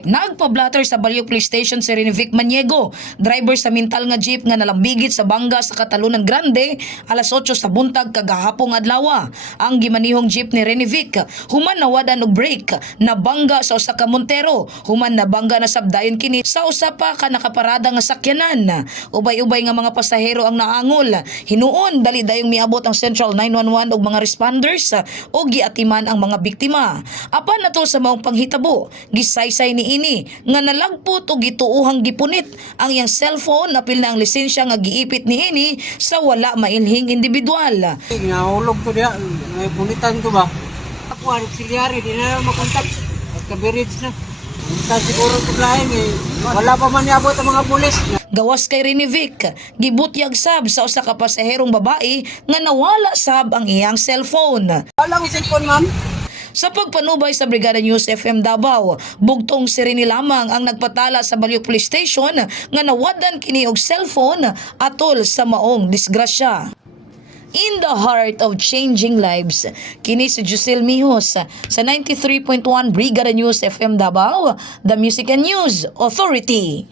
Nagpa-blatter sa Balyo Police Station si Renivic Maniego, driver sa mintal nga jeep nga nalambigit sa bangga sa Katalunan Grande alas 8 sa buntag kagahapong adlaw. Ang gimanihong jeep ni Renivic human nawadan og brake na bangga sa usa ka montero, human na bangga na sabdayon kini sa usa pa ka nakaparada nga sakyanan. Ubay-ubay nga mga pasahero ang naangol. Hinuon dali dayong miabot ang Central 911 og mga responders o giatiman ang mga biktima. Apan nato sa maong panghitabo, gisaysay ni ini nga nalagpot o gituuhang gipunit ang iyang cellphone apil na ang lisensya nga giipit ni ini sa wala mailhing individual. Nahulog ko diya, may punitan ko ba? Ako ang auxiliary, di na makontak. At kabirage na. Punta siguro ko lain eh. Wala pa man niabot ang mga pulis. Gawas kay Renivic, gibutyag sab sa usa ka pasaherong babae nga nawala sab ang iyang cellphone. Wala ko cellphone, ma'am. Sa pagpanubay sa Brigada News FM Davao, bugtong si Rene lamang ang nagpatala sa Balyo Police Station nga nawadan kini og cellphone atol sa maong disgrasya. In the heart of changing lives, kini si Jusel Mihos sa 93.1 Brigada News FM Davao, the Music and News Authority.